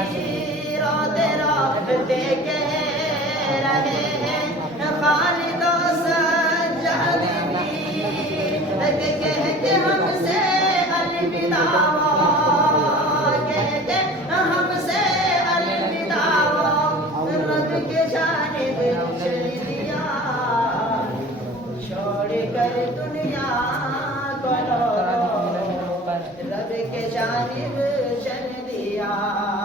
روتے روتے کہہ رہے ہیں خالد و سجاد بھی کہتے ہم سے الوداع کہتے ہم سے الوداع رب کے جانب چل دیا چھوڑ کر دنیا کو رب کے جانب چل دیا